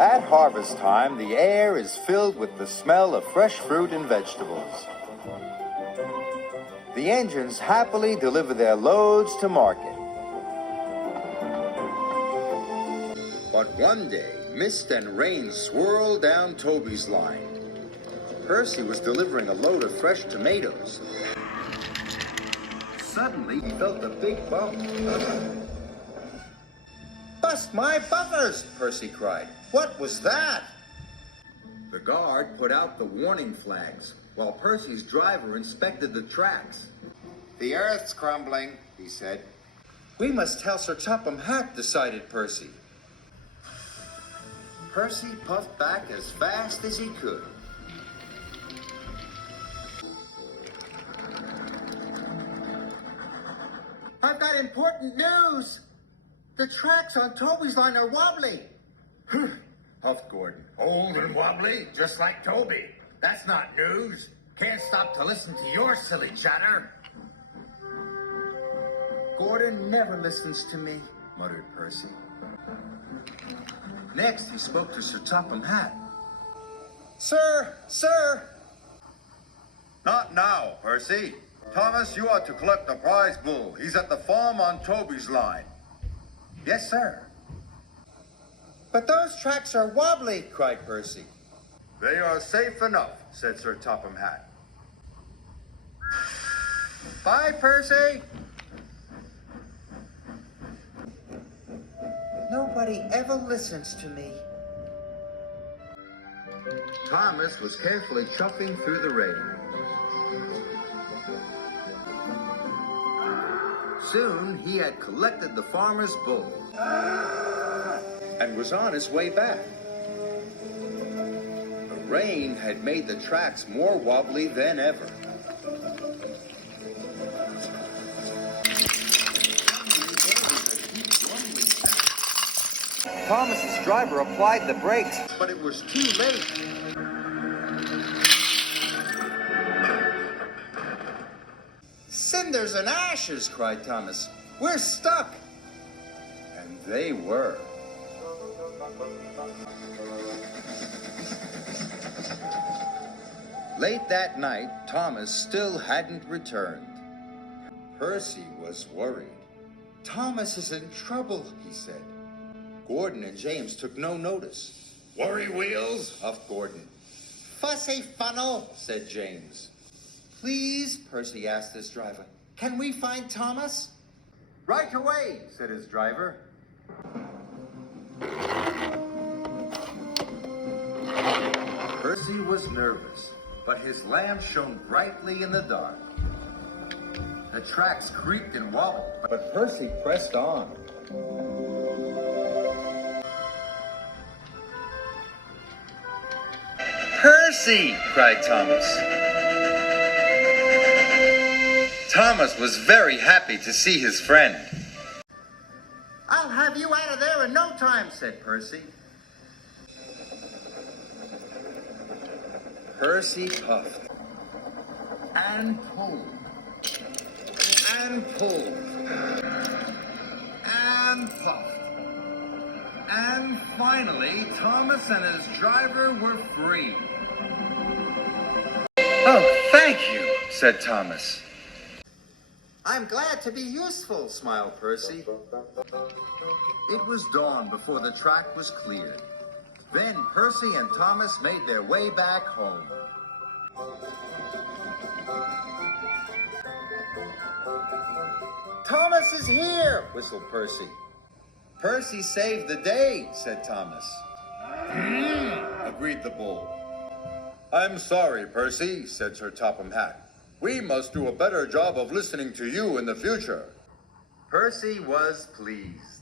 At harvest time, the air is filled with the smell of fresh fruit and vegetables. The engines happily deliver their loads to market. But one day, mist and rain swirled down Toby's line. Percy was delivering a load of fresh tomatoes. Suddenly, he felt a big bump. "Bust my buffers!" Percy cried. "What was that?" The guard put out the warning flags, while Percy's driver inspected the tracks. "The earth's crumbling," he said. "We must tell Sir Topham Hatt," decided Percy. Percy puffed back as fast as he could. "I've got important news. The tracks on Toby's line are wobbly." Huffed Gordon. Old and wobbly, just like Toby. That's not news. Can't stop to listen to your silly chatter. "Gordon never listens to me," muttered Percy. Next, he spoke to Sir Topham Hatt. Sir! "Not now, Percy. Thomas, you are to collect the prize bull. He's at the farm on Toby's line." "Yes, sir." "But those tracks are wobbly," cried Percy. "They are safe enough," said Sir Topham Hatt. "Bye, Percy." "Nobody ever listens to me." Thomas was carefully chuffing through the rain. Soon he had collected the farmer's bull and was on his way back. The rain had made the tracks more wobbly than ever. Thomas's driver applied the brakes, but it was too late. "Cinders and ashes!" cried Thomas. "We're stuck!" And they were. Late that night, Thomas still hadn't returned. Percy was worried. "Thomas is in trouble," he said. Gordon and James took no notice. Worry wheels? Huffed Gordon. "Fussy funnel," said James. "Please," Percy asked his driver, "can we find Thomas?" "Right away," said his driver. Percy was nervous, but his lamp shone brightly in the dark. The tracks creaked and wobbled, but Percy pressed on. "Percy!" cried Thomas. Thomas was very happy to see his friend. "I'll have you out of there in no time," said Percy. Percy puffed and pulled and pulled and puffed. And finally, Thomas and his driver were free. "Oh, thank you," said Thomas. "I'm glad to be useful," smiled Percy. It was dawn before the track was cleared. Then Percy and Thomas made their way back home. "Thomas is here," whistled Percy. "Percy saved the day," said Thomas. Agreed the bull. "I'm sorry, Percy," said Sir Topham Hatt. "We must do a better job of listening to you in the future." Percy was pleased.